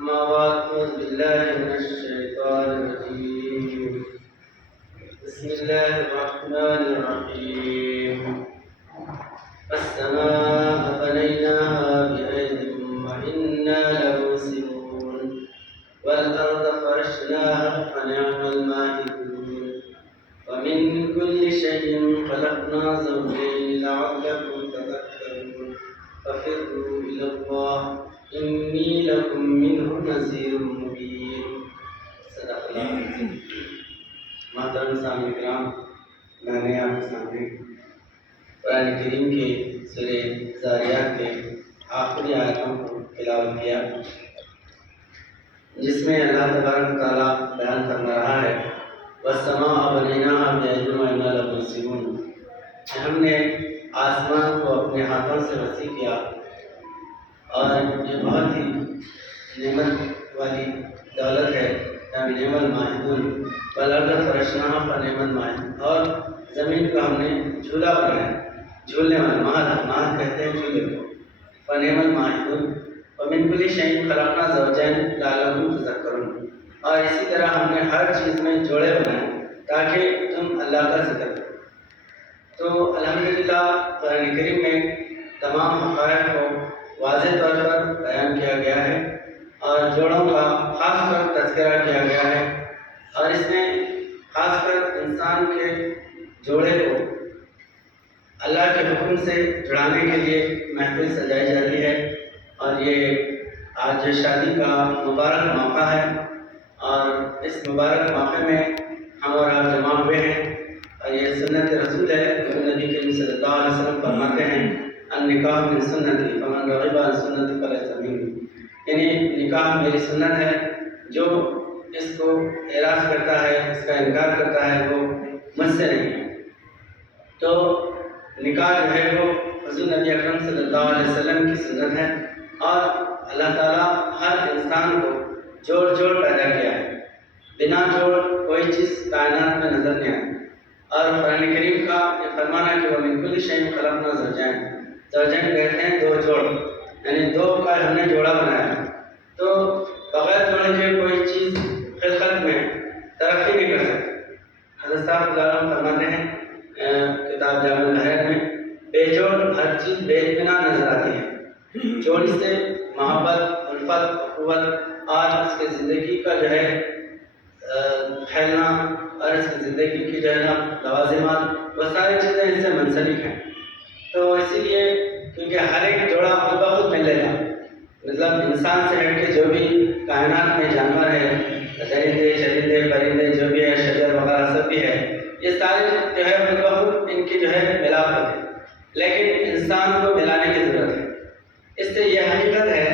أما بعد أعوذ بالله من الشيطان الرجيم بسم الله الرحمن الرحيم السماء بنيناها بأيد وإنا لموسعون والأرض فرشناها فنعم الماهدون ومن كل شيء خلقنا زوجين لعلكم تذكرون ففروا إلى الله إني لكم منه نذير مبين صدق اللہ العظیم۔ محترم سامعین کرام، میں نے آپ کے سامنے قرآن کریم کی سورہ ذاریات کے آخری آیتوں کو تلاوت کیا، جس میں اللہ تبارک و تعالیٰ بیان فرما رہا ہے وَالسَّمَاءَ بَنَيْنَاهَا بِأَيْدٍ وَإِنَّا لَمُوسِعُونَ، ہم نے آسمان کو اپنے ہاتھوں سے وسیع کیا اور یہ بہت ہی نعمت والی دولت ہے، نعم الماہدون والارض فرشناہا فنعم الماہدون، اور زمین کو ہم نے جھولا بنایا، جھولنے والا ماہد کہتے ہیں جھولے کو، فنعم الماہدون ومن کل شیء خلقنا زوجین لعلکم تذکرون، اور اسی طرح ہم نے ہر چیز میں جوڑے بنائے تاکہ تم اللہ کا ذکر کرو۔ تو الحمدللہ قرآن کریم میں تمام حقائق کو واضح طور پر بیان کیا گیا ہے اور جوڑوں کا خاص کر تذکرہ کیا گیا ہے، اور اس میں خاص کر انسان کے جوڑے کو اللہ کے حکم سے جڑانے کے لیے محفل سجائی جاتی ہے، اور یہ آج شادی کا مبارک موقع ہے، اور اس مبارک موقع میں ہم اور آپ جمع ہوئے ہیں، اور یہ سنت رسول ہے۔ نبی کریم صلی اللہ علیہ وسلم فرماتے ہیں النکاح من سنتی فمن رغب عن سنتی فلیس منی، یعنی نکاح میری سنت ہے، جو اس کو اعراض کرتا ہے، اس کا انکار کرتا ہے، وہ مجھ سے نہیں ہے۔ تو نکاح جو ہے وہ حضور نبی اکرم صلی اللہ علیہ وسلم کی سنت ہے، اور اللہ تعالیٰ ہر انسان کو جوڑ جوڑ پیدا کیا ہے، بنا جوڑ کوئی چیز کائنات میں نظر نہیں آتی۔ اور قرآن کریم کا یہ فرمانا کہ وَمِن كُلِّ شَيْءٍ خَلَقْنَا زَوْجَيْنِ، زوجین کہتے ہیں دو جوڑ، یعنی دو کا ہم نے جوڑا بنایا۔ تو بغیر جوڑے کے کوئی چیز خلقت میں ترقی نہیں کر سکتی۔ حضرت صاحب فرماتے ہیں کتاب جامع الحیات میں بے جوڑ ہر چیز بے اطمینان نظر آتی ہے، جوڑی سے محبت، الفت، قوت اور اس کے زندگی کا جو ہے پھیلنا، اور اس کی زندگی کی جو ہے نا لوازمات، وہ ساری چیزیں اس سے منسلک ہیں۔ تو اسی لیے کیونکہ ہر ایک جوڑا خود بخود ملے گا، مطلب انسان سے ہٹ کے جو بھی کائنات میں جانور ہے، درندے چرندے پرندے جو بھی ہے، شجر وغیرہ سب بھی ہے، یہ سارے جو ہے خود بخود ان کی جو ہے ملاپ ہوتے ہیں، لیکن انسان کو ملانے کی ضرورت ہے۔ اس سے یہ حقیقت ہے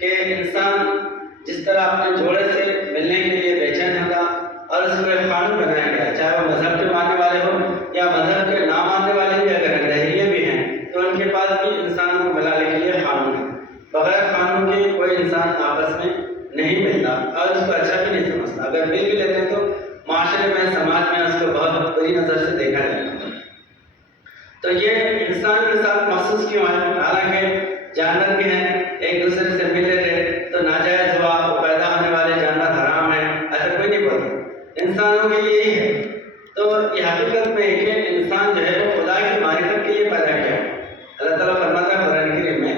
کہ انسان جس طرح اپنے جوڑے سے ملنے کے لیے بے چین ہوگا، اور اس کو ایک قانون بنایا گیا، چاہے وہ مذہب کے ماننے والے ہوں یا مذہب کے نہ ماننے والے بھی اگر اندہیے بھی ہیں، تو ان کے پاس بھی انسانوں کو ملانے کے لیے قانون ہے۔ بغیر قانون کے کوئی انسان آپس میں نہیں ملتا اور اس کو اچھا بھی نہیں سمجھتا، اگر مل بھی لیتے ہیں تو معاشرے میں، سماج میں اس کو بہت بری نظر سے دیکھا جاتا ہے۔ تو یہ انسان کے ساتھ محسوس کیوں ہے؟ حالانکہ جانور بھی ہیں، ایک دوسرے سے مل لیتے تو ناجائز ہوا، وہ پیدا ہونے والے جانور حرام ہیں، ایسا کوئی نہیں بولتا، انسانوں کے لیے یہی ہے۔ تو یہ حقیقت میں ہے کہ انسان جو ہے وہ خدا کی معرفت کے لیے پیدا کیا ہے۔ اللہ تعالیٰ فرماتا ہے قرآن کریم میں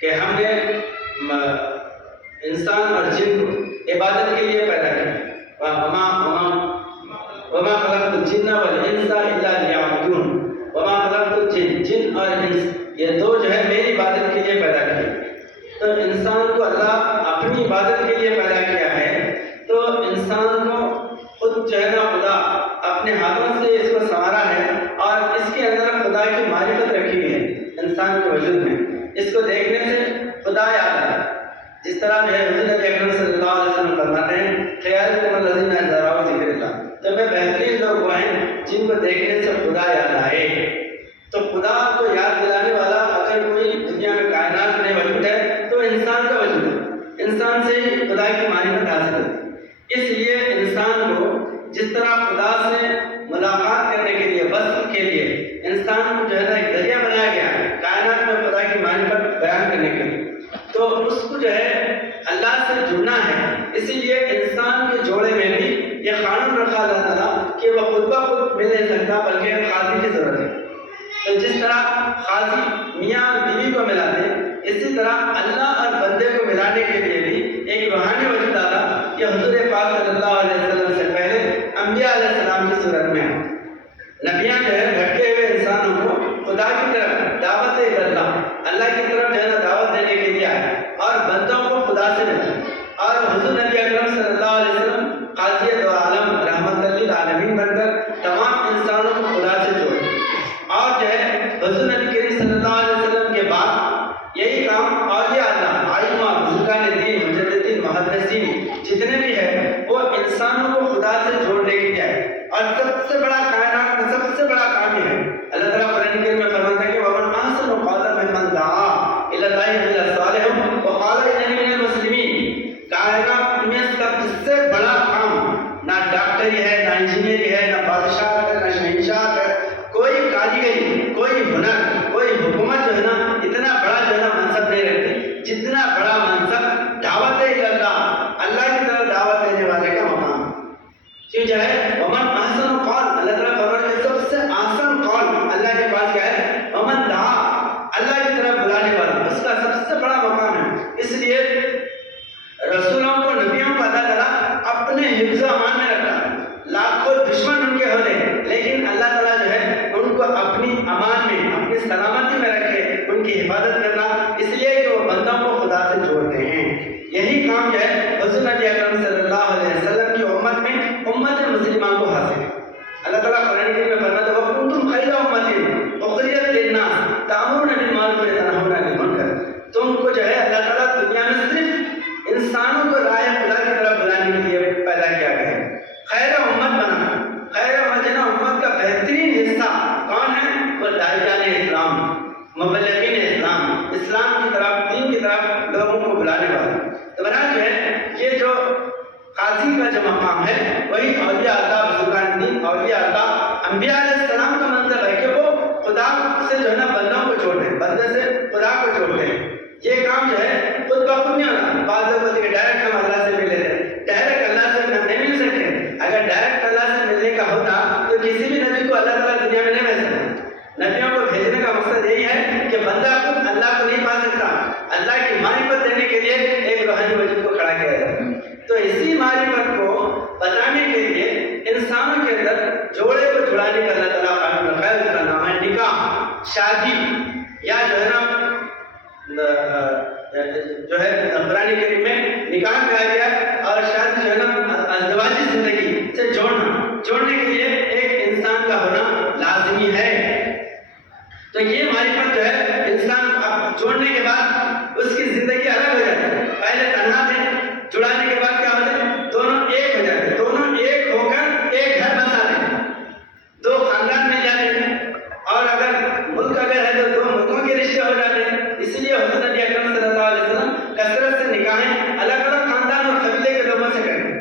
کہ ہم نے انسان اور جن کو عبادت کے لیے پیدا کیا، وَمَا خَلَقْتُ الْجِنَّ وَالْإِنسَ إِلَّا لِيَعْبُدُونَ، وَمَا خَلَقْتُ الْجِنَّ، جن اور انس یہ دو جو ہے میری عبادت کے لیے پیدا کیا۔ تو انسان کو اللہ اپنی عبادت کے لیے پیدا کیا ہے، تو انسان کو خود جو ہے نا خدا اپنے ہاتھوں سے اس کو سنوارا ہے، اور اس کے اندر خدا کی معرفت رکھی ہوئی ہے انسان کے وجود میں، اس کو دیکھنے سے خدا یاد آتا ہے۔ جس طرح جو ہے حضور نبی اکرم صلی اللہ علیہ وسلم فرماتے ہیں خیارکم الذین اذا رأوا ذکر اللہ، تو میں بہترین لوگ وہ ہیں جن کو دیکھنے سے خدا یاد آئے۔ تو خدا کو یاد دلانے والا اگر کوئی دنیا میں کائنات میں وجود ہے تو انسان کا وجود ہے، انسان سے خدا کی معرفت حاصل ہوتی ہے۔ اس لیے انسان کو جس طرح خدا سے ملاقات کرنے کے لیے، وصل کے لیے انسان کو جو ہے نا ایک ذریعہ بنایا گیا کائنات میں خدا کی معرفت بیان کرنے کے لیے، تو اس کو جو ہے اللہ سے اسی لیے انسان کے جوڑے میں بھی یہ قانون رکھا اللہ تعالیٰ کہ وہ خود بخود مل نہیں سکتا بلکہ قاضی کی ضرورت ہے. تو جس طرح قاضی میاں اور بیوی کو ملاتے ہیں اسی طرح اللہ اور بندے کو ملانے کے لیے بھی ایک روحانی وجود آتا کہ حضور پاک صلی اللہ علیہ وسلم سے پہلے انبیاء علیہ السلام کی صورت میں ہے. نبیاں جو ہے بھٹکے ہوئے انسانوں کو خدا کی طرف دعوت اللہ کی طرف جو ہے نا دعوت دینے کے لیے آئے اور بندوں کو خدا سے ملے. اور حضور نبی اکرم صلی اللہ علیہ وسلم قاضی دو عالم رحمت للعالمین بن کر تمام انسانوں کو خدا سے جوڑے. اور جو ہے حضور نبی کریم صلی اللہ علیہ وسلم کے بعد یہی کام اولیاء اللہ عالمہ بزرگان دین مجددین محدثین جتنے بھی ہیں وہ انسانوں کو خدا سے جوڑنے کے لیے آئے. اور سب سے بڑا کائنات کا سب سے بڑا کام یہ ہے اللہ تعالیٰ قرآن کریم میں فرماتا ہے کہ وَمَنْ أَحْسَنُ قَوْلًا مِمَّنْ دَعَا إِلَى اللَّهِ وَعَمِلَ صَالِحًا وَقَالَ إِنَّنِي مِنَ الْمُسْلِمِينَ. کائنات میں سب سے بڑا کام نہ ڈاکٹری ہے نہ انجینئرنگ ہے نہ بادشاہ ہے نہ شہنشاہ ہے. کوئی کاریگری کوئی ہنر کوئی حکومت جو ہے نا اتنا بڑا جو ہے نا منصب نہیں رکھتی جتنا بڑا منصب دعوت اللہ کی طرف دعوت دینے والے کا مقام. کیوں جو ہے ومن احسن قول اللہ تعالیٰ فرماتا ہے سب سے آسان قول اللہ کے پاس کیا ہے ومن دعا اللہ کی طرف بلانے والا اس کا سب سے بڑا مقام ہے. اس لیے رسولوں کو نبیوں کو اللہ تعالیٰ اپنے حفظ و امان میں رکھا. لاکھوں دشمن ان کے ہوتے ہیں لیکن اللہ تعالیٰ جو ہے ان کو اپنی امان میں اپنی سلامتی میں رکھے ان کی حفاظت کرنا اس لیے کہ وہ بندوں کو خدا سے جوڑتے ہیں. یہی کام جو ہے حضور نبی اکرم صلی اللہ علیہ وسلم کی امت میں امت مسلمہ کو حاصل ہے. اللہ تعالیٰ قرآن کریم میں فرماتا ہے وَكُنْتُمْ خَيْرَ أُمَّةٍ أُخْرِجَتْ لِلنَّاسِ تَأْمُرُونَ بِالْمَعْرُوفِ وَتَنْهَوْنَ عَنِ الْمُنكَرِ. تم کو جو ہے اللہ تعالیٰ دنیا میں صرف انسانوں کو راہ خدا کی طرف بلانے کے لیے پیدا کیا گیا ہے. خیر امت بنا. خیر امت ہے نا امت کا بہترین حصہ کون ہے وہ داعیان اسلام مبلغین اسلام اسلام کی طرف دین کی طرف لوگوں کو بلانے والا. تو بنا جو ہے یہ جو قاضی کا جو مقام ہے وہی اولیاء اللہ بزرگان دین اولیاء اللہ انبیاء علیہ السلام کا منصب ہے کہ وہ خدا سے جو ہے نا بندوں کو جوڑتے ہیں بندے سے خدا کو جوڑتے ہیں. یہ کام جو ہے خود بخود نہیں ہوتا. بعض لوگ بولتے ہیں کہ ڈائریکٹ ہم اللہ سے مل لیتے ہیں. ڈائریکٹ اللہ سے نہیں مل سکتے. اگر ڈائریکٹ اللہ سے ملنے کا ہوتا تو کسی بھی نبی کو اللہ تعالیٰ دنیا میں نہیں بھیج سکتا. نبیوں کو بھیجنے کا مقصد یہی ہے کہ بندہ خود اللہ کو نہیں پا سکتا. اللہ کی معرفت دینے کے لیے ایک روحانی وجود کو کھڑا کیا جاتا ہے. تو اسی معرفت کو بتانے کے لیے انسانوں کے اندر جوڑے کو جڑانے کا اللہ تعالیٰ قانون رکھا ہے. اس کا نام ہے نکاح شادی یا جو ہے نا جو ہے قرآن کریم میں نکاح کہا گیا اور شادی جو ہے نا ازدواجی زندگی سے جوڑنے کے لیے ایک انسان کا ہونا لازمی ہے. تو یہ معرفت جو ہے انسان جوڑنے کے بعد اس کی زندگی الگ ہو جاتی ہے. پہلے تنہا تھے جڑانے کے بعد کیا ہوتا ہے دونوں ایک ہو جاتے ہیں. دونوں ایک ہو کر ایک گھر بساتے ہیں. دو خاندان مل جاتے ہیں اور اگر ملک اگر ہے تو دو ملکوں کے رشتے ہو جاتے ہیں. اس لیے حضور نبی اکرم صلی اللہ علیہ وسلم کثرت سے نکاحیں الگ الگ خاندان اور قبیلے کے لوگوں سے کریں.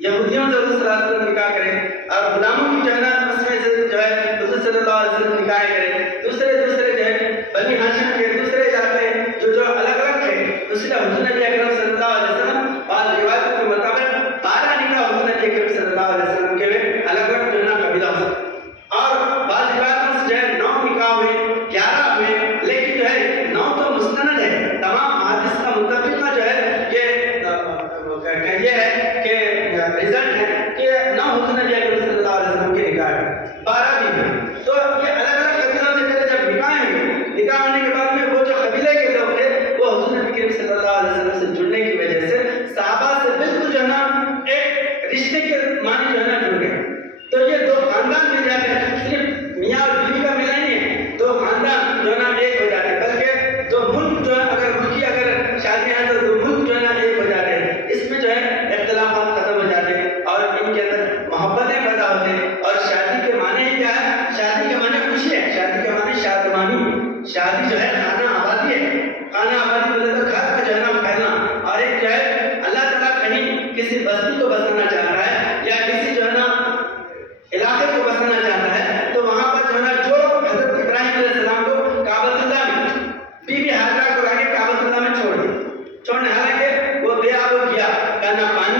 یہودیوں سے حضور صلی اللہ علیہ وسلم نکاح کریں اور غلاموں کی جو ہے نا اس میں سے جو ہے حضور صلی اللہ علیہ وسلم نکاح کریں. دوسرے جو ہے بنی ہاشم کے دوسرے علاقے جو الگ الگ تھے اس لیے حضور نبی اکرم صلی اللہ علیہ وسلم بعض روایتوں کے مطابق 12 نکاح حضور نبی اکرم صلی اللہ علیہ وسلم کے الگ الگ جو ہے نا قبیلہ ہو سکتا. اور بعض روایتوں سے جو ہے 9 نکاح ہوئے 11 ہوئے لیکن جو ہے 9 تو مستند ہے. تمام حدیث کا متفقہ جو ہے یہ ہے کہ رزلٹ ہے کہ 9 حضور نبی اکرم صلی اللہ علیہ وسلم کے نکاح ہے 12 بھی ہے. تو یہ الگ الگ قبیلوں سے پہلے جب نکاح ہونے کے بعد میں وہ جو قبیلے کے لوگ تھے وہ حضور نبی کریم صلی اللہ علیہ وسلم سے جڑنے کی وجہ سے صحابہ سے بالکل جو ہے نا ایک رشتے کے معنی جو ہے نا جڑ گئے. تو یہ دو خاندان مل جاتے ہیں. صرف میاں اور بیوی کا ملنا نہیں ہے. دو خاندان جو ہے نا ایک ہو جاتے ہیں بلکہ دو ملک جو ہے اگر ملکی اگر شادیاں ہیں تو دو ملک جو ہے نا ایک ہو جاتے ہیں. اس میں جو ہے اختلافات ختم ہو جاتے ہیں اور ان کے اندر محبتیں پیدا ہوتے ہیں. اور شادی کے معنی ہی کیا ہے شادی کے معنی خوشی ہے. شادی کے معنی شادمانی. شادی جو ہے خانہ آبادی ہے. خانہ آبادی مطلب تو گھر کا جو ہے نا پھیلنا. اور ایک جو ہے اللہ تعالیٰ کہیں کسی بستی کو بسانا چاہتا ہے یا کسی جو ہے نا علاقے کو بسانا چاہتا ہے تو وہاں پر جو ہے نا جو حضرت ابراہیم علیہ السلام کو کعبۃ اللہ میں بی بی ہاجرہ کو لا کے کعبۃ اللہ میں چھوڑنے حالانکہ وہ بے آب و گیا نہ پانی